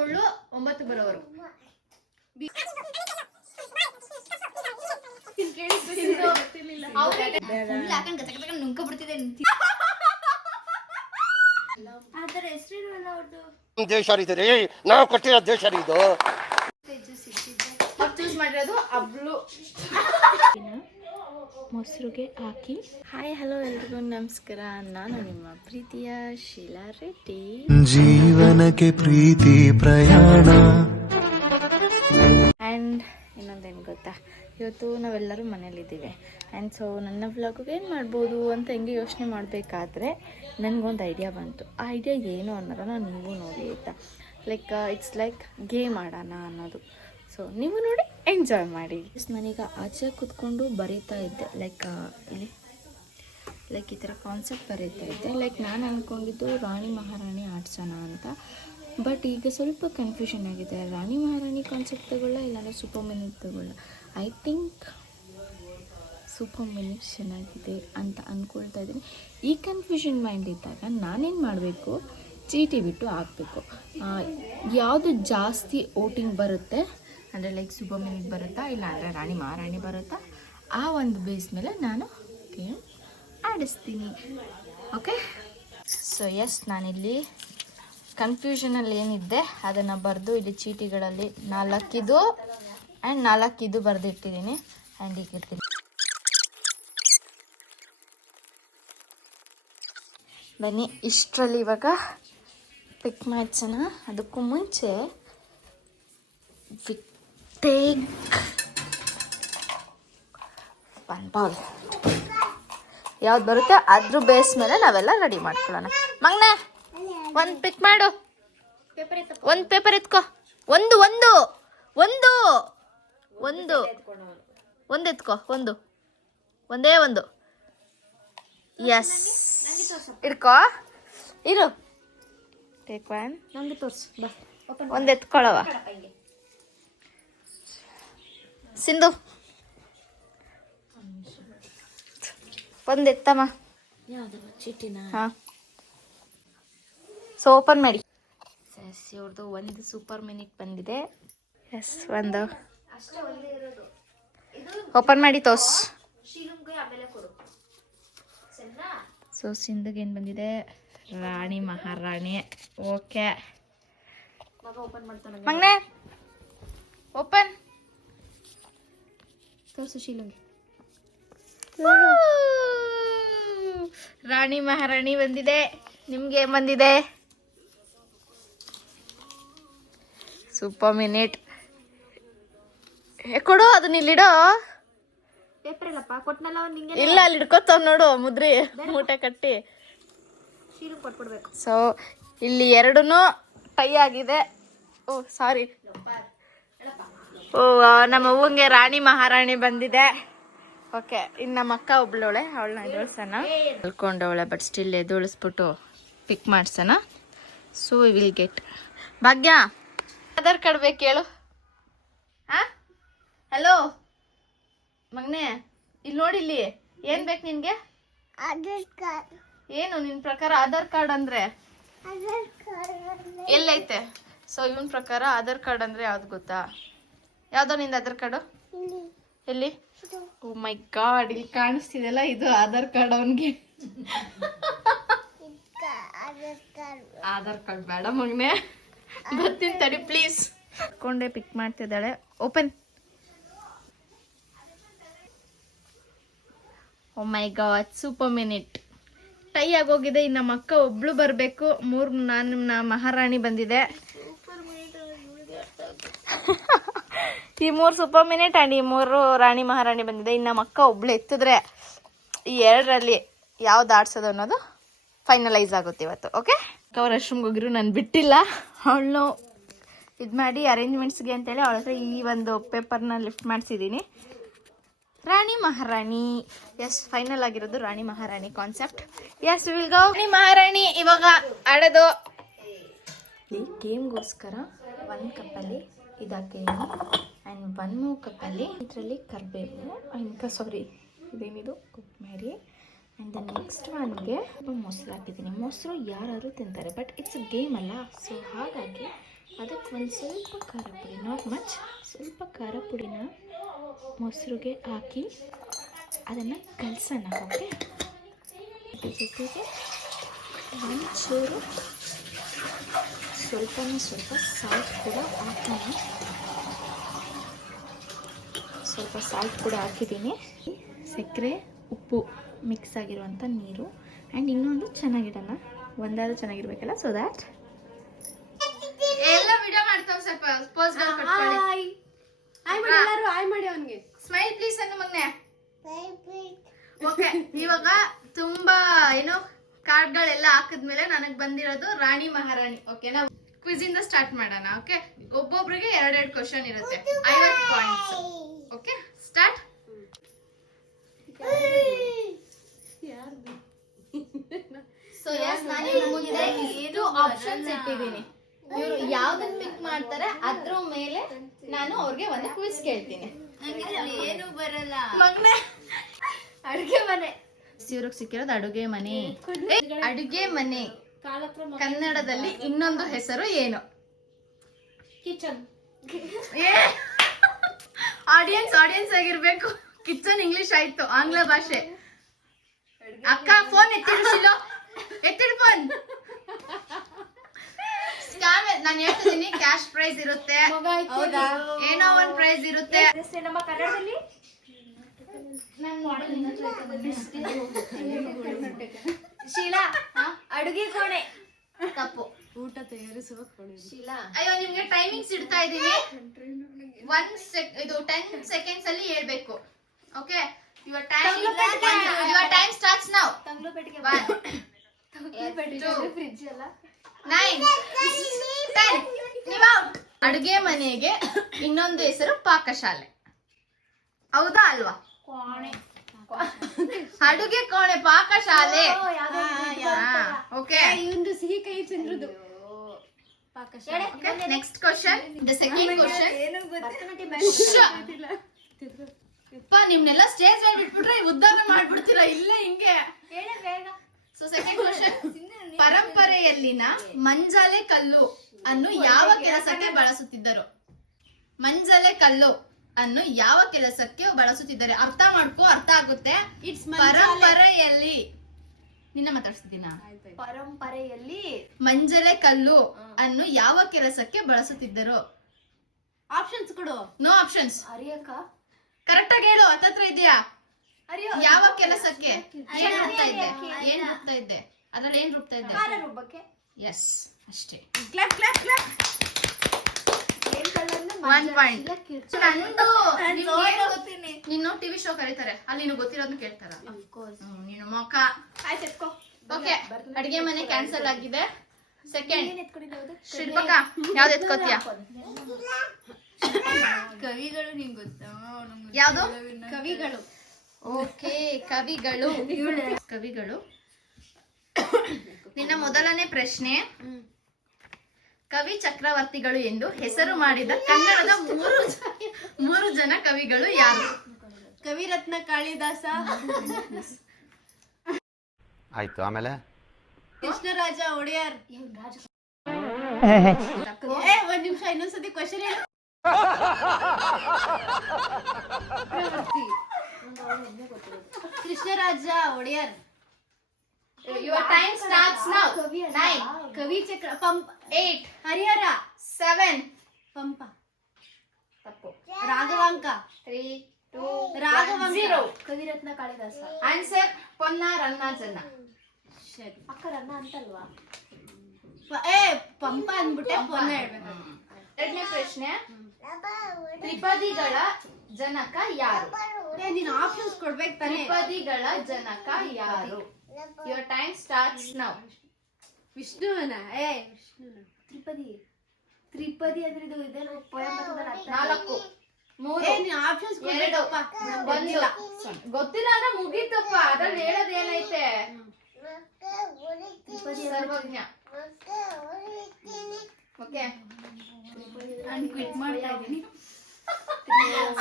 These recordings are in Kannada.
ಮುಳ್ಳು 9 ಬರೋವರು. ದೇಶ ರೀ ನಾವು ಕೊಟ್ಟಿರೋ ದೇಶ ಇದು. ಚೂಸ್ ಮಾಡಿರೋದು ಅಬ್ಳು ಮೊಸರುಗೆ ಹಾಕಿ. ಹಾಯ್ ಹಲೋ ಎಲ್ರಿಗೂ ನಮಸ್ಕಾರ. ನಾನು ನಿಮ್ಮ ಪ್ರೀತಿಯ ಶೀಲಾ ರೆಡ್ಡಿ. ಜೀವನಕ್ಕೆ ಪ್ರೀತಿ ಪ್ರಯಾಣ. ಆ್ಯಂಡ್ ಇನ್ನೊಂದೇನು ಗೊತ್ತಾ, ಇವತ್ತು ನಾವೆಲ್ಲರೂ ಮನೇಲಿದ್ದೀವಿ. ಆ್ಯಂಡ್ ಸೊ ನನ್ನ ವ್ಲಾಗಿಗೆ ಏನು ಮಾಡ್ಬೋದು ಅಂತ ಹೆಂಗೆ ಯೋಚನೆ ಮಾಡಬೇಕಾದ್ರೆ ನನಗೊಂದು ಐಡಿಯಾ ಬಂತು. ಆ ಐಡಿಯಾ ಏನು ಅನ್ನೋದನ್ನು ನೀವು ನೋಡಿ ಆಯಿತಾ. ಲೈಕ್ ಇಟ್ಸ್ ಲೈಕ್ ಗೇಮ್ ಆಡೋಣ ಅನ್ನೋದು. ಸೊ ನೀವು ನೋಡಿ ಎಂಜಾಯ್ ಮಾಡಿ. ನಾನೀಗ ಆಚೆ ಕೂತ್ಕೊಂಡು ಬರೀತಾ ಇದ್ದೆ. ಲೈಕ್ ಈ ಥರ ಕಾನ್ಸೆಪ್ಟ್ ಬರೀತಾ ಇದ್ದೆ. ಲೈಕ್ ನಾನು ಅಂದ್ಕೊಂಡಿದ್ದು ರಾಣಿ ಮಹಾರಾಣಿ ಆಡ್ಸೋಣ ಅಂತ. ಬಟ್ ಈಗ ಸ್ವಲ್ಪ ಕನ್ಫ್ಯೂಷನ್ ಆಗಿದೆ. ರಾಣಿ ಮಹಾರಾಣಿ ಕಾನ್ಸೆಪ್ಟ್ ತಗೊಳ್ಳ ಇಲ್ಲಾಂದರೆ ಸೂಪರ್ ಮಿನಿಟ್ ತಗೊಳ್ಳ. ಐ ಥಿಂಕ್ ಸೂಪರ್ ಮಿನಿಟ್ ಚೆನ್ನಾಗಿದೆ ಅಂತ ಅಂದ್ಕೊಳ್ತಾ ಇದ್ದೀನಿ. ಈ ಕನ್ಫ್ಯೂಷನ್ ಮೈಂಡ್ ಇದ್ದಾಗ ನಾನೇನು ಮಾಡಬೇಕು, ಚೀಟಿ ಬಿಟ್ಟು ಹಾಕಬೇಕು. ಯಾವುದು ಜಾಸ್ತಿ ವೋಟಿಂಗ್ ಬರುತ್ತೆ ಅಂದರೆ ಲೈಕ್ ಸೂಪರ್ ಮಿನಿಟ್ ಬರುತ್ತಾ ಇಲ್ಲಾಂದರೆ ರಾಣಿ ಮಹಾರಾಣಿ ಬರುತ್ತಾ, ಆ ಒಂದು ಬೇಸ್ ಮೇಲೆ ನಾನು ಗೇಮ್ ಆಡಿಸ್ತೀನಿ. ಓಕೆ, ಸೊ ಎಸ್, ನಾನಿಲ್ಲಿ ಕನ್ಫ್ಯೂಷನಲ್ಲಿ ಏನಿದ್ದೆ ಅದನ್ನು ಬರೆದು ಇಲ್ಲಿ ಚೀಟಿಗಳಲ್ಲಿ 4 ಇದು ಆ್ಯಂಡ್ 4 ಇದು ಬರೆದಿಟ್ಟಿದ್ದೀನಿ. ಆ್ಯಂಡ್ ಈಗ ಇರ್ತೀನಿ. ಬನ್ನಿ, ಇಷ್ಟರಲ್ಲಿ ಇವಾಗ ಪಿಕ್ ಮಾಡ್ಸೋಣ. ಅದಕ್ಕೂ ಮುಂಚೆ ಟೇಕ್ 1 ಬಾಲ್. ಯಾವ್ದು ಬರುತ್ತೆ ಅದ್ರ ಬೇಸ್ ಮೇಲೆ ನಾವೆಲ್ಲ ರೆಡಿ ಮಾಡ್ಕೊಳ್ಳೋಣ. ಮಗ್ನೆ ಒಂದು ಪಿಕ್ ಮಾಡು. ಒಂದು ಪೇಪರ್ ಎತ್ಕೋ. ಒಂದು ಎತ್ಕೋ. ಒಂದೇ ಒಂದು. ಎಸ್, ಇಡ್ಕೋ. ಇರು. ಟೇಕ್ 1. ನಂಗೆ ತೋರಿಸು. ಬಾ, ಒಂದು ಎತ್ಕೊಳ್ಳವ. ಸಿಂಧು ಒಂದು ಎತ್ತಮ್ಮ. ಚೀಟಿನ ಹಾಂ, ಸೊ ಓಪನ್ ಮಾಡಿ. ಎಸ್, ಇವ್ರದ್ದು ಒಂದು ಸೂಪರ್ ಮಿನಿಟ್ ಬಂದಿದೆ. ಎಸ್, ಒಂದು ಓಪನ್ ಮಾಡಿ ತೋರ್ಸ್. ಸೊ ಸಿಂಧುಗೆ ಏನು ಬಂದಿದೆ? ರಾಣಿ ಮಹಾರಾಣಿ. ಓಕೆ ಮಗ್ನೆ, ಓಪನ್ ತೋರಿಸು ಶೀಲಂಗೆ. ರಾಣಿ ಮಹಾರಾಣಿ ಬಂದಿದೆ. ನಿಮ್ಗೆ ಏನ್ ಬಂದಿದೆ? Super minute. ಕೊಡು, ಅದನ್ನ ಇಲ್ಲಿಡೋ. ಪೇಪರ್ ಇಲ್ಲಪ್ಪ, ಕೊಟ್ನಲ್ಲ ಒಂದು ಹಿಂಗೆ. ಇಲ್ಲ, ಅಲ್ಲಿ ಹಿಡ್ಕೊತಾವ್ ನೋಡು, ಮುದ್ರಿ ಮೂಟೆ ಕಟ್ಟಿ. ಶೀಲು ಕೊಟ್ಬಿಡ್ಬೇಕು. ಸೊ ಇಲ್ಲಿ 2 ಟೈ ಆಗಿದೆ. ಓ ಸಾರಿ. ಓ, ನಮ್ಮ ಅವ್ವಂಗೆ ರಾಣಿ ಮಹಾರಾಣಿ ಬಂದಿದೆ. ಓಕೆ, ಇನ್ನು ನಮ್ಮ ಅಕ್ಕ ಒಬ್ಳವಳೆ, ಅವಳನ್ನ ಎದುಳಿಸೋಣ. ಅಲ್ಕೊಂಡವಳೆ, ಬಟ್ ಸ್ಟಿಲ್ ಎದುಳಿಸ್ಬಿಟ್ಟು ಪಿಕ್ ಮಾಡ್ಸೋಣ. So we will get. Bhagya, Aadhaar card ಬೇಕು ಹೇಳು. ಹಾಂ, ಹಲೋ ಮಗ್ನೆ, ಇಲ್ಲಿ ನೋಡಿ, ಇಲ್ಲಿ ಏನು ಬೇಕು ನಿನಗೆ? ಆಧಾರ್ ಕಾರ್ಡ್. ಏನು ನಿನ್ನ ಪ್ರಕಾರ ಆಧಾರ್ ಕಾರ್ಡ್ ಅಂದರೆ ಎಲ್ಲೈತೆ? ಸೊ ಇವನ್ ಪ್ರಕಾರ ಆಧಾರ್ ಕಾರ್ಡ್ ಅಂದರೆ ಯಾವ್ದು ಗೊತ್ತಾ? ಯಾವುದೋ ನಿಂದು ಆಧಾರ್ ಕಾರ್ಡು? ಎಲ್ಲಿ? ಓ ಮೈ ಗಾಡ್, ಇಲ್ಲಿ ಕಾಣಿಸ್ತಿದೆಲ್ಲ, ಇದು ಆಧಾರ್ ಕಾರ್ಡ್ ಅವನಿಗೆ. ಆಧಾರ್ ಕಾರ್ಡ್ ಬೇಡ ಮಗನೆ, ಬರ್ತೀನಿ ತಡಿ ಪ್ಲೀಸ್. ಕೊಂಡೆ ಪಿಕ್ ಮಾಡ್ತಿದ್ದಾಳೆ. Open. Oh my god, super minute. Tie ಆಗೋಗಿದೆ. ಇನ್ನು ನಮ್ಮ ಅಕ್ಕ ಒಬ್ಳು ಬರಬೇಕು. 3 ನಾನು ಮಹಾರಾಣಿ ಬಂದಿದೆ. ಈ 3 ಸೂಪರ್ ಮಿನಿಟ್ ಆ್ಯಂಡ್ ಈ 3 ರಾಣಿ ಮಹಾರಾಣಿ ಬಂದಿದೆ. ಇನ್ನು ನಮ್ಮ ಅಕ್ಕ ಒಬ್ಳು ಎತ್ತಿದ್ರೆ ಈ 2ರಲ್ಲಿ ಯಾವ್ದು ಆಡ್ಸೋದು ಅನ್ನೋದು ಫೈನಲೈಸ್ ಆಗುತ್ತೆ ಇವತ್ತು. ಓಕೆ, ಅವ್ರ ರೆಸ್ಟ್ರೂಮ್ಗೆ ಹೋಗಿರು, ನಾನು ಬಿಟ್ಟಿಲ್ಲ. ಅವಳನ್ನು ಇದು ಮಾಡಿ ಅರೇಂಜ್ಮೆಂಟ್ಸ್ಗೆ ಅಂತೇಳಿ ಅವಳ ಹತ್ರ ಈ ಒಂದು ಪೇಪರ್ನ ಲಿಫ್ಟ್ ಮಾಡಿಸಿದ್ದೀನಿ. ರಾಣಿ ಮಹಾರಾಣಿ. ಎಸ್, ಫೈನಲ್ ಆಗಿರೋದು ರಾಣಿ ಮಹಾರಾಣಿ ಕಾನ್ಸೆಪ್ಟ್. Yes, will go. ರಾಣಿ ಮಹಾರಾಣಿ ಇವಾಗ ಆಡೋದು. ಗೇಮ್ಗೋಸ್ಕರ 1 ಕಪ್ಪಲ್ಲಿ ಇದಾಕೇನು ಆ್ಯಂಡ್ 1 more ಕಪ್ಪಲ್ಲಿ ಇದರಲ್ಲಿ ಕರಿಬೇವು ಸಾರಿ ಇದೇನಿದು ಕೊತ್ತಂಬರಿ ಆ್ಯಂಡ್ ದ ನೆಕ್ಸ್ಟ್ ಒನ್ಗೆ ಮೊಸರು ಹಾಕಿದ್ದೀನಿ. ಮೊಸರು ಯಾರಾದರೂ ತಿಂತಾರೆ, ಬಟ್ ಇಟ್ಸ್ ಗೇಮ್ ಅಲ್ಲ. ಸೊ ಹಾಗಾಗಿ ಅದಕ್ಕೆ ಒಂದು ಸ್ವಲ್ಪ ಖಾರ ಪುಡಿ, ನಾಟ್ ಮಚ್, ಸ್ವಲ್ಪ ಖಾರ ಪುಡಿನ ಮೊಸರಿಗೆ ಹಾಕಿ ಅದನ್ನು ಕಲಸೋಣ. ಓಕೆ, ಅದ್ರ ಜೊತೆಗೆ ಒಂಚೂರು ಸ್ವಲ್ಪ ಸಾಲ್ಟ್ ಕೂಡ ಹಾಕೋಣ. ಸ್ವಲ್ಪ ಸಾಲ್ಟ್ ಕೂಡ ಹಾಕಿದ್ದೀನಿ. ಸಕ್ಕರೆ, ಉಪ್ಪು ಮಿಕ್ಸ್ ಆಗಿರುವಂಥ ನೀರು ಆ್ಯಂಡ್ ಇನ್ನೊಂದು ಚೆನ್ನಾಗಿಡೋಣ, ಒಂದಾದ್ರೂ ಚೆನ್ನಾಗಿರ್ಬೇಕಲ್ಲ. ಸೊ ದ್ಯಾಟ್ ಎಲ್ಲ ವಿಡಿಯೋ ಮಾಡ್ತಾವ್. ಸ್ವಲ್ಪ ಪೋಸ್ಗಳು ಕೊಟ್ಕೊಳ್ಳಿ. ಹಾಯ್ ಮಾಡಿ ಎಲ್ಲರೂ, ಹಾಯ್ ಮಾಡಿ ಅವನಿಗೆ. ಸ್ಮೈಲ್ ಪ್ಲೀಸ್ ಅನ್ನು ಮಗನೆ. ಓಕೆ, ಇವಾಗ ತುಂಬಾ ಏನೋ ಕಾರ್ಡ್ಗಳೆಲ್ಲ ಹಾಕಿದ್ಮೇಲೆ ನನಗೆ ಬಂದಿರೋದು ರಾಣಿ ಮಹಾರಾಣಿ. ಓಕೆ, ನಾವು ಕ್ವಿಜ್ ಇಂದ ಸ್ಟಾರ್ಟ್ ಮಾಡೋಣ. ಓಕೆ, ಒಬ್ಬೊಬ್ರಿಗೆ 2 ಕ್ವಶನ್ ಇರುತ್ತೆ, 50 points. Okay, start. So yes, ನಾನು ಇವ್ರ ಮುಂದೆ ಏನು ಆಪ್ಷನ್ಸ್ ಇಟ್ಟಿದ್ದೀನಿ. ಇವರು ಯಾವ್ದನ್ನ ಪಿಕ್ ಮಾಡ್ತಾರೆ ಅದ್ರ ಮೇಲೆ ನಾನು ಅವ್ರಿಗೆ ಒಂದು ಕ್ವಿಜ್ ಕೇಳ್ತೀನಿ. ಏನು ಬರಲ್ಲ ಮಗನೆ. ಅಡುಗೆ ಮನೆ. ಇವ್ರಿಗೆ ಸಿಕ್ಕಿರೋದು ಅಡುಗೆ ಮನೆ. ಅಡುಗೆ ಮನೆ ಕನ್ನಡದಲ್ಲಿ ಇನ್ನೊಂದು ಹೆಸರು ಏನು? ಕಿಚನ್. ಆಡಿಯನ್ಸ್ ಆಗಿರ್ಬೇಕು. ಕಿಚನ್ ಇಂಗ್ಲಿಷ್ ಆಯ್ತು, ಆಂಗ್ಲ ಭಾಷೆ. ಅಕ್ಕ ಫೋನ್ ಎತ್ತಿಡು, ಎತ್ತಿಡು ಫೋನ್. ನಾನು ಹೇಳ್ತಿದ್ದೀನಿ, ಕ್ಯಾಶ್ ಪ್ರೈಸ್ ಇರುತ್ತೆ, ಏನೋ ಒಂದ್ ಪ್ರೈಸ್ ಇರುತ್ತೆ. ನಮ್ಮ ಕನ್ನಡದಲ್ಲಿ ಶೀಲಾ ಅಡುಗೆ ಕೋಣೆ. ತಪ್ಪು. ಊಟ ತಯಾರಿಸುವ ಕೋಣೆ. ಶೀಲಾ, ಅಯ್ಯೋ, ನಿಮ್ಗೆ ಟೈಮಿಂಗ್ಸ್ ಇಡ್ತಾ ಇದ್ದೀನಿ. 10 ಸೆಕೆಂಡ್ಸ್ ಅಲ್ಲಿ ಹೇಳ್ಬೇಕು. Okay, your time starts now. ತಂಗ್ಳು ಪೆಟ್ಟಿಗೆ. 1 2 ಫ್ರಿಡ್ಜ್ ಅಲ್ಲ. 9 10. ನೀವು ಔಟ್. ಅಡುಗೆ ಮನೆಗೆ ಇನ್ನೊಂದು ಹೆಸರು ಪಾಕಶಾಲೆ. ಹೌದಾ ಅಲ್ವಾ? ಕೋಣೆ. ಅಡುಗೆ ಕೋಣೆ, ಪಾಕಶಾಲೆ. ಓಕೆ, ಇವಂದು ಸಿಹಿ ಕೈ ಚಂದ್ರದು. Next question. The second question. ನಿಮ್ನೆಲ್ಲ ಸ್ಟೇಜ್ ಮೇಲೆ ಬಿಟ್ಬಿಟ್ರೆ ಉದ್ಧಾರ ಮಾಡ್ಬಿಡ್ತೀರಾ ಇಲ್ಲ ಹಿಂಗೆ. So second question. ಪರಂಪರೆಯಲ್ಲಿನ ಮಂಜಾಲೆ ಕಲ್ಲು ಅನ್ನು ಯಾವ ಕೆಲಸಕ್ಕೆ ಬಳಸುತ್ತಿದ್ದರು? ಮಂಜಲೆ ಕಲ್ಲು ಅನ್ನು ಯಾವ ಕೆಲಸಕ್ಕೆ ಬಳಸುತ್ತಿದ್ದಾರೆ? ಅರ್ಥ ಮಾಡ್ಕೋ, ಅರ್ಥ ಆಗುತ್ತೆ. ಪರಂಪರೆಯಲ್ಲಿ ನಿನ್ನ ಮಾತಾಡ್ಸಿದ್ದೀನ. ಪರಂಪರೆಯಲ್ಲಿ ಮಂಜಲೆ ಕಲ್ಲು ಅನ್ನು ಯಾವ ಕೆಲಸಕ್ಕೆ ಬಳಸುತ್ತಿದ್ದರು? ಆಪ್ಷನ್ಸ್ ಕೊಡು. No options. ಅರಿಯಕ್ಕ. ಕರೆಕ್ಟ್ ಆಗಿ ಹೇಳು, ಹತ್ತತ್ರ ಇದೆಯಾ? ಅರಿಯೋ. ಯಾವ ಕೆಲಸಕ್ಕೆ? ಏನ್ ರೂಪ್ತಾ ಇದ್ದೆ? ಅದ್ರಲ್ಲಿ ಏನ್ ರೂಪ್ತಾ ಇದ್ದೆ? ರುಬ್ಬಕ್ಕೆ. ಎಸ್, ಅಷ್ಟೇ. Clap clap clap. 1 ಪಾಯಿಂಟ್. ನಂದು ನೀನು ಟಿವಿ ಶೋ ಕರೀತಾರೆ, ಅಲ್ಲಿ ನೀನು ಗೊತ್ತಿರೋದನ್ನ ಕೇಳ್ತಾರ. ನೀನು ಮೊಕ. ಆಯ್ತು, ಓಕೆ, ಅಡಿಗೆ ಮನೆ ಕ್ಯಾನ್ಸಲ್ ಆಗಿದೆ. ಸೆಕೆಂಡ್. ಶಿಲ್ಪಕ ಯಾವ್ದು ಎತ್ಕೋತೀಯ? ಕವಿಗಳು. ನಿಂಗೆ ಗೊತ್ತಾ? ಯಾವ್ದು? ಕವಿಗಳು. ಓಕೆ, ಕವಿಗಳು. ಕವಿಗಳು. ನಿನ್ನ ಮೊದಲನೇ ಪ್ರಶ್ನೆ. ಕವಿ ಚಕ್ರವರ್ತಿಗಳು ಎಂದು ಹೆಸರು ಮಾಡಿದ ಕನ್ನಡದ 3 ಜನ ಕವಿಗಳು ಯಾರು? ಕವಿರತ್ನ ಕಾಳಿದಾಸ. ಆಯ್ತು, ಆಮೇಲೆ ಕೃಷ್ಣರಾಜ ಒಡೆಯರ್. ಒಂದ್ ನಿಮಿಷ, ಇನ್ನೊಂದ್ಸತಿ ಕ್ವಶನ್ ಹೇಳಿ. Krishnaraja Wadiyar. Your time starts now. 9 ಕವಿ ಚಕ್ರ. ಪಂಪ. 8 ಹರಿಹರ. 7 ಪಂಪ. ತಪ್ಪು. ರಾಘವಾಂಕ. 3 2 ರಾಘವಾಂಕ. 0. ಕವಿರತ್ನ ಕಾಳಿದಾಸ. ಆನ್ಸರ್ ಪೊನ್ನ ರನ್ನ ಜನ. ಅಕ್ಕ ರನ್ನ ಅಂತಲ್ವಾ? ಪಂಪ ಅಂದ್ಬಿಟ್ಟೆ ಪೊನ್ನ ಹೇಳ್ಬೇಕು. ಎರಡನೇ ಪ್ರಶ್ನೆ. ತ್ರಿಪದಿಗಳ ಜನಕ ಯಾರು? ನೀನು ಆಪ್ಷನ್ಸ್ ಕೊಡ್ಬೇಕು ತಾನೆ. ತ್ರಿಪದಿಗಳ ಜನಕ ಯಾರು? Your time starts now. ವಿಷ್ಣುವನ. ತ್ರಿಪದಿ. ತ್ರಿಪದಿ ಅಂದ್ರೆ ಇದು ಇದೇನು ಪೊಯಂ ಬರ್ತದಲ್ಲ? 4 3 ನೀನು ಆಪ್ಷನ್ಸ್ 2 ಕೊಡ್ಬೇಕಪ್ಪ. 1. ಗೊತ್ತಿಲ್ಲ ಅಂದ್ರೆ ಮುಗೀತಪ್ಪ, ಅದ್ರಲ್ಲಿ ಹೇಳೋದೇನೈತೆ? ಸರ್ವಜ್ಞ. ಓಕೆ, ನಾನು ಕ್ವಿಟ್ ಮಾಡ್ತಾ ಇದ್ದೀನಿ.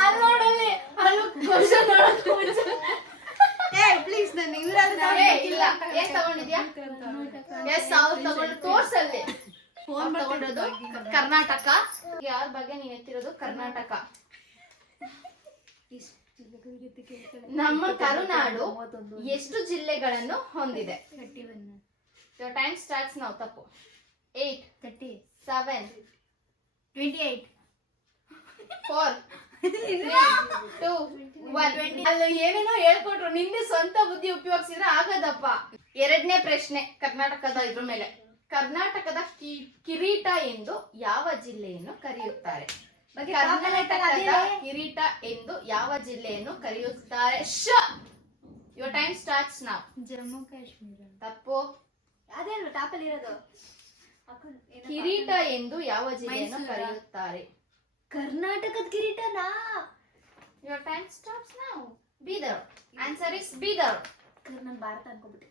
ಅಲ್ಲಿ ನೋಡಲ್ಲಿ ಅಲ್ಲಿ ಕ್ವಶನ್ ನೋಡೋದು ಮುಂಚೆ. ಪ್ಲೀಸ್ ನಾನು ಇವರಾದ್ರೆ ಇಲ್ಲ, ಏನ್ ತಗೊಂಡಿದ್ಯಾ? ಎಸ್, ಅವ್ರು ತಗೊಂಡು ತೋರ್ಸಲ್ಲಿ. ಅವ್ರು ತಗೊಂಡಿರೋದು ಕರ್ನಾಟಕ. ಯಾರ ಬಗ್ಗೆ ನೀನ್ ಎತ್ತಿರೋದು? ಕರ್ನಾಟಕ. ನಮ್ಮ ಕರುನಾಡು ಎಷ್ಟು ಜಿಲ್ಲೆಗಳನ್ನು ಹೊಂದಿದೆ? Your time starts now. ತಪ್ಪು. 8 30 7 28 4 3 2 1. ಅಲ್ಲಿ ಏನೇನೋ ಹೇಳ್ಕೊಟ್ರು, ನಿಂದೆ ಸ್ವಂತ ಬುದ್ಧಿ ಉಪಯೋಗಿಸಿದ್ರೆ ಆಗದಪ್ಪ. ಎರಡನೇ ಪ್ರಶ್ನೆ ಕರ್ನಾಟಕದ ಇದ್ರ ಮೇಲೆ. ಕರ್ನಾಟಕದ ಕಿರೀಟ ಎಂದು ಯಾವ ಜಿಲ್ಲೆಯನ್ನು ಕರೆಯುತ್ತಾರೆ? ಕರ್ನಾಟಕದ ಕಿರೀಟ ಎಂದು ಯಾವ ಜಿಲ್ಲೆಯನ್ನು ಕರೆಯುತ್ತಾರೆ? Your time starts now. Jammu Kashmir. ತಪ್ಪು. ಅದೇನು ಟಾಪಲ್ಲಿ ಇರೋದು? ಕಿರೀಟ ಎಂದು ಯಾವ ಜಿಲ್ಲೆಯನ್ನು ಕರೆಯುತ್ತಾರೆ? ಕರ್ನಾಟಕದ ಕಿರೀಟನಾ? Your time starts now. Bidar. Answer is Bidar. ನಾನು ಭಾರತ ಅನ್ಕೊಂಡ್ಬಿಟ್ಟೆ.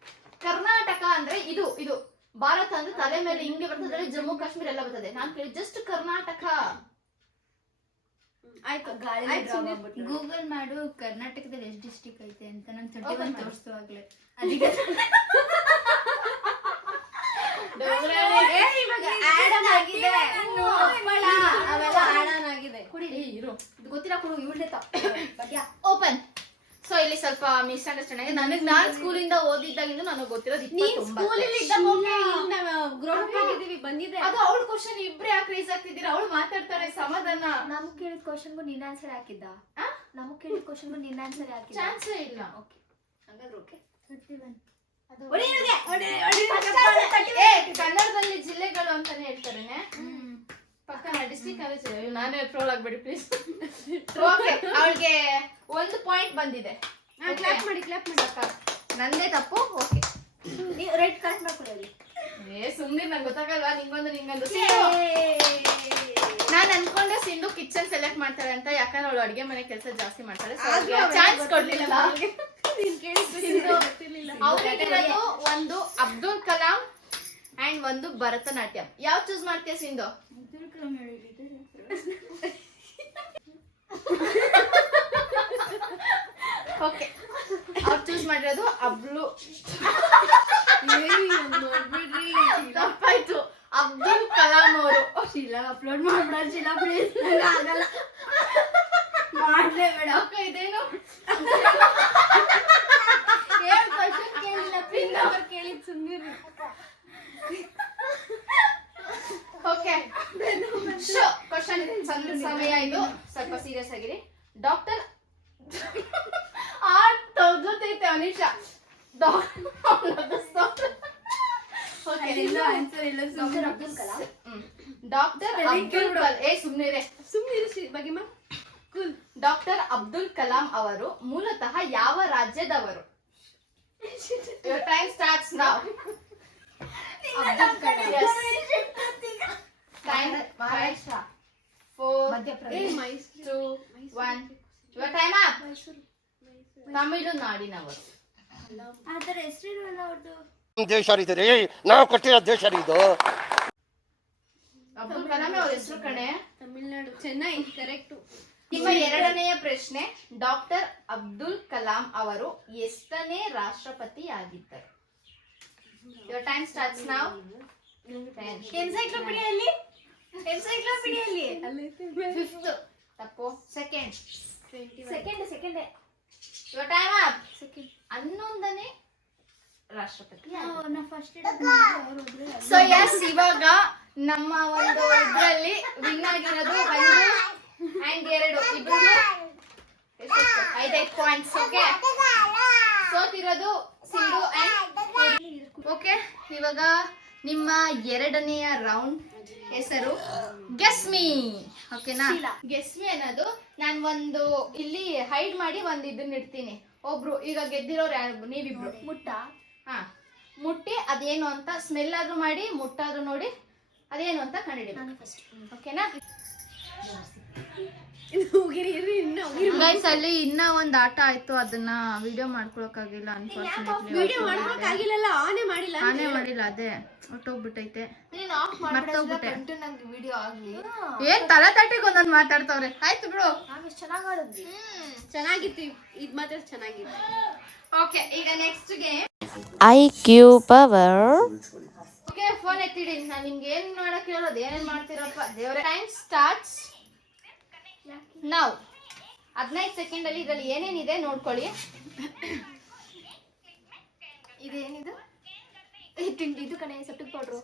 ಕರ್ನಾಟಕ ಅಂದ್ರೆ ಇದು ಇದು ಭಾರತ ಅಂದ್ರೆ ತಲೆ ಮೇಲೆ ಹಿಂಗೆ ಬರ್ತದೆ, ಜಮ್ಮು ಕಾಶ್ಮೀರ ಎಲ್ಲ ಬರ್ತದೆ. ನಾನು ಕೇಳಿ ಜಸ್ಟ್ ಕರ್ನಾಟಕ. ಆಯ್ತು, ಗೂಗಲ್ ಮಾಡು ಕರ್ನಾಟಕದಲ್ಲಿ ಎಷ್ಟು ಡಿಸ್ಟ್ರಿಕ್ಟ್ ಐತೆ ಅಂತ. ನಾನು 31 ತೋರಿಸ್ತು ಆಗ್ಲೇ. ಅದಕ್ಕೆ ಗೊತ್ತಿಲ್ಲ ಕೊಡು ಇವಳೇ ಓಪನ್. ಸೊ ಇಲ್ಲಿ ಸ್ವಲ್ಪ ಮಿಸ್ಅಂಡರ್ಸ್ಟ್ಯಾಂಡಿಂಗ್. ನಾನು ಸ್ಕೂಲಿಂದ ಓದಿದ್ದಾಗಿಂದ ನನಗೆ ಗೊತ್ತಿರೋದು ಬಂದಿದೆ. ಅದು ಅವಳ ಕ್ವಶನ್. ಇಬ್ರು ಯಾಕೆ ರೇಸ್ ಆಗ್ತಿದ್ದೀರಾ? ಅವಳು ಮಾತಾಡ್ತಾರೆ, ಸಮಾಧಾನ. ನಮಗ್ ಕೇಳಿದ ಕ್ವಶನ್ಗೂ ನಿನ್ನ ಆನ್ಸರ್ ಹಾಕಿದ್ದ? ನಮಗ್ ಕೇಳಿದ ಕ್ವಶನ್ಗೂ ನಿನ್ನ ಆನ್ಸರ್ ಹಾಕಿದ್ದ? ಚಾನ್ಸೇ ಇಲ್ಲ. ಓಕೆ, ಹಂಗಾದ್ರೆ ಓಕೆ. ಕನ್ನಡದಲ್ಲಿ ಜಿಲ್ಲೆಗಳು ಅಂತಾನೆ ಹೇಳ್ತಾರೆ. ಪಕ್ಕ ಡಿಸ್ಟ್ರಿಕ್ಟ್ ಕಾಲೇಜ್. ನಾನೇ ಟ್ರೋಲ್ ಆಗ್ಬೇಡಿ ಪ್ಲೀಸ್. ಓಕೆ, ಅವಳಿಗೆ 1 ಪಾಯಿಂಟ್ ಬಂದಿದೆ. ಕ್ಲಾಪ್ ಮಾಡಿ, ಕ್ಲಾಪ್ ಮಾಡಿ. ನಂದೇ ತಪ್ಪು. ಓಕೆ, ನೀವು ರೆಡ್ ಕಾರ್ಡ್ ಮಾಡ್ಕೊಳ್ಳಿ. ಸುಮ್ನೆ ನಂಗೆ ಗೊತ್ತಾಗಲ್ವಾ? ನಿಂಗೊಂದು ನಿಂಗೊಂದು. ನಾನು ಅನ್ಕೊಂಡೆ ಸಿಂಧು ಕಿಚನ್ ಸೆಲೆಕ್ಟ್ ಮಾಡ್ತಾಳೆ ಅಂತ, ಯಾಕಂದ್ರೆ ಅವಳು ಅಡಿಗೆ ಮನೆ ಕೆಲಸ ಜಾಸ್ತಿ ಮಾಡ್ತಾಳೆ. ಚಾನ್ಸ್ ಕೊಡ್ಲಿಲ್ಲ. ಅವ್ರಿಗಿರೋದು ಒಂದು ಅಬ್ದುಲ್ ಕಲಾಂ ಅಂಡ್ ಒಂದು ಭರತನಾಟ್ಯಂ. ಯಾವ ಚೂಸ್ ಮಾಡ್ತೀಯ ಸಿಂಧು? ಓಕೆ, ಅವ್ರು ಚೂಸ್ ಮಾಡಿರೋದು ತಪ್ಪಾಯ್ತು. ಅಬ್ದುಲ್ ಕಲಾಂ ಅವರು. ಶೀಲಾ ಅಪ್ಲೋಡ್ ಮಾಡ್ಬಿಡ. ಶೀಲಾ ಪ್ಲೀಸ್, ಆಗಲ್ಲ ಮಾಡ್ಲೇಬೇಡ. ಓಕೆ, ಇದೇನು ಕೇಳಿಲ್ಲ, ಪಿನ್ ನಂಬರ್ ಕೇಳಿದ್ ಸುಮ್ಮನೆ. ಓಕೆ, ಕ್ವಶನ್ ಸಮಯ ಇದು. ಸ್ವಲ್ಪ ಸೀರಿಯಸ್ ಆಗಿರಿ. ಡಾಕ್ಟರ್ ತಗ್ಲತೈತೆ ಅನಿಶಾ. ಡಾಕ್ಟರ್ ಅಬ್ದುಲ್ ಕಲಾಂ. ಡಾಕ್ಟರ್ ಅಬ್ದುಲ್ ಕಲಾಂ ಅವರು ಮೂಲತಃ ಯಾವ ರಾಜ್ಯದವರು? Your time starts now. Abdul Kalam. Yes. Time. 5 4 2 1. Your time up. ತಮಿಳುನಾಡಿನವರು. ಆತರ ಹೆಸರಿರಲ್ಲ ಅವ್ರದ್ದು. ದೇಶ ರೀ, ನಾವು ಕಟ್ಟಿರೋ ದೇಶ ಇದು. ಅಬ್ದುಲ್ ಕಲಾಂ ಅವ್ರ ಹೆಸರು ಕಣೆ. ತಮಿಳುನಾಡು, ಚೆನ್ನೈ. ಕರೆಕ್ಟ್. ನಿಮ್ಮ ಎರಡನೆಯ ಪ್ರಶ್ನೆ. ಡಾಕ್ಟರ್ ಅಬ್ದುಲ್ ಕಲಾಂ ಅವರು ಎಷ್ಟನೇ ರಾಷ್ಟ್ರಪತಿಯಾಗಿದ್ದರು? Your time starts now. ಎನ್ಸೈಕ್ಲೋಪೀಡಿಯಲ್ಲಿ 5th. ತಪ್ಪು. ಸೆಕೆಂಡ್. Your time up. 11ನೇ ರಾಷ್ಟ್ರಪತಿ. ಸೊ ಎಸ್, ಇವಾಗ ನಮ್ಮ ಒಂದು ಇದ್ರಲ್ಲಿ ವಿನ್ ಆಗಿರೋದು 1 and 2 ಇಬ್ರು 5 ಪಾಯಿಂಟ್ಸ್. ಓಕೆ, ಸೋತಿರೋದು ಸಿಂಧು ಅಂಡ್. ಓಕೆ, ಇವಾಗ ನಿಮ್ಮ ಎರಡನೆಯ ರೌಂಡ್ ಹೆಸರು ಗೆಸ್ ಮೀ. ಓಕೆನಾ? ಗೆಸ್ ಮೀ ಅನ್ನೋದು ನಾನು ಒಂದು ಇಲ್ಲಿ ಹೈಡ್ ಮಾಡಿ ಒಂದು ಇದನ್ನ ಇಡ್ತೀನಿ. ಒಬ್ರು ಈಗ ಗೆದ್ದಿರೋರು ಯಾರು? ನೀವಿಬ್ರು. ಹಾ, ಮುಟ್ಟಿ ಅದೇನು ಅಂತ ಸ್ಮೆಲ್ ಆದ್ರೂ ಮಾಡಿ, ಮುಟ್ಟಾದ್ರೂ ನೋಡಿ ಅದೇನು ಅಂತ ಕಂಡಿಡಿ. ಓಕೆನಾ ಗೈಸ್? ಅಲ್ಲಿ ಇನ್ನ ಒಂದ್ ಆಟ ಆಯ್ತು, ಅದನ್ನ ವಿಡಿಯೋ ಮಾಡ್ಕೊಳಕ್ಕಾಗಿಲ್ಲ. ಅನ್ಫಾರ್ಚುನೇಟ್ಲಿ ಆನೆ ಮಾಡಿಲ್ಲ. ಅದೇ ಹೊಟ್ಟೋಗ್ಬಿಟ್ಟೈತೆ, ಮರ್ತೋಗ್ಬಿಟ್ಟೆ. ಏನ್ ತಲೆ ತಟ್ಟಿಗೆ ಒಂದೊಂದ್ ಮಾತಾಡ್ತವ್ರೆ. ಆಯ್ತು ಬಿಡು, ಚೆನ್ನಾಗಿತ್ತು. ಇದ್ ಮಾತ್ರ ಚೆನ್ನಾಗಿತ್ತು. ಓಕೆ, ಈಗ next game IQ power. Okay, phone ಎತ್ತಿಡಿ. ನಾನು ನಿಮ್ಗೆ ಏನ್ ಮಾಡಕ್ ಹೇಳೋದು, ಏನೇನ್ ಮಾಡ್ತೀರಪ್ಪ ದೇವ್ರೆ. Time starts now. 15 ಸೆಕೆಂಡ್ ಅಲ್ಲಿ ಇದ್ರಲ್ಲಿ ಏನೇನಿದೆ ನೋಡ್ಕೊಳ್ಳಿ. ಇದೇನಿದು? ಇದು ಕಣೆ ಸೆಪ್ಟಿಕ್ ಪೌಡ್ರು.